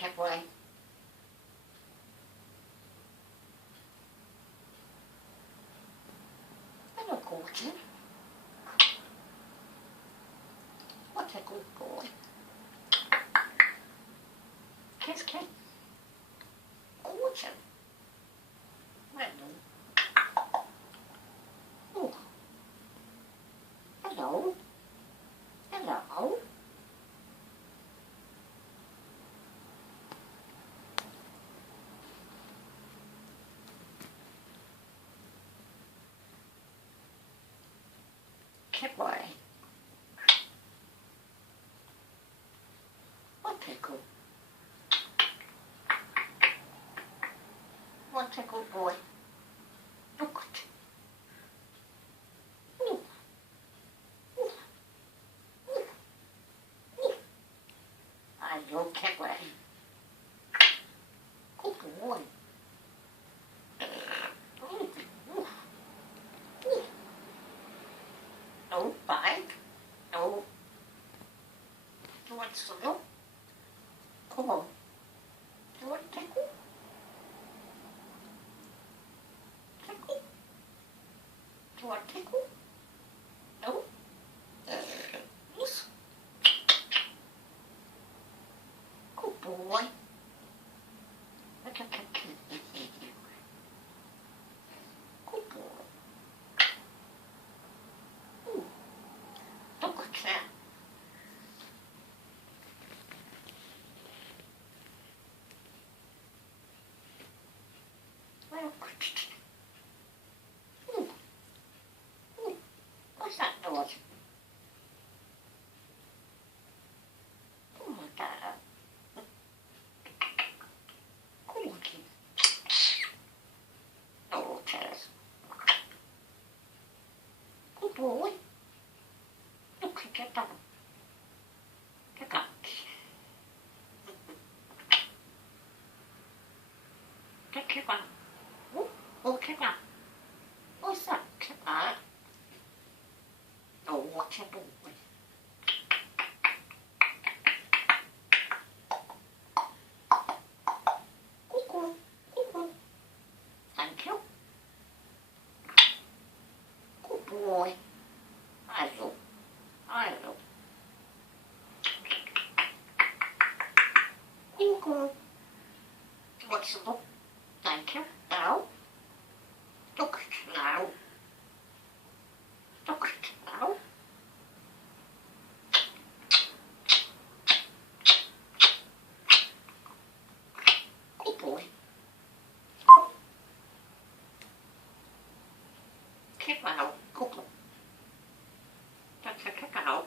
Kibwe. Hello, Gorgeous. What a good boy. Kiss, kiss. Gorgeous. Hello. Oh. Hello. Hello. Kibwe. What a good. What a good boy. Look at. Ooh. Ooh. Ooh. Ooh. Hello, Kibwe. Good boy. No bite. No. Do you want some? Come on. Do you want tickle? Tickle? Do you want tickle? No? Yes. Good boy. Look at that kid. Good boy. Ooh. Look at that. Well, ooh. Ooh. What's that noise? Oh my God. Come on, kid. Oh, Tess. Good boy. Look at that. Look up. Take it on. Oh, kick up. What's that? Kick up. Oh, what a boy. Cuckoo, cuckoo. Thank you. Good boy. Hello. Hello. Cuckoo. What's the book? Thank you. Now. Look at now. Look at now. Good boy. Kick out. Good boy. That's a kick out.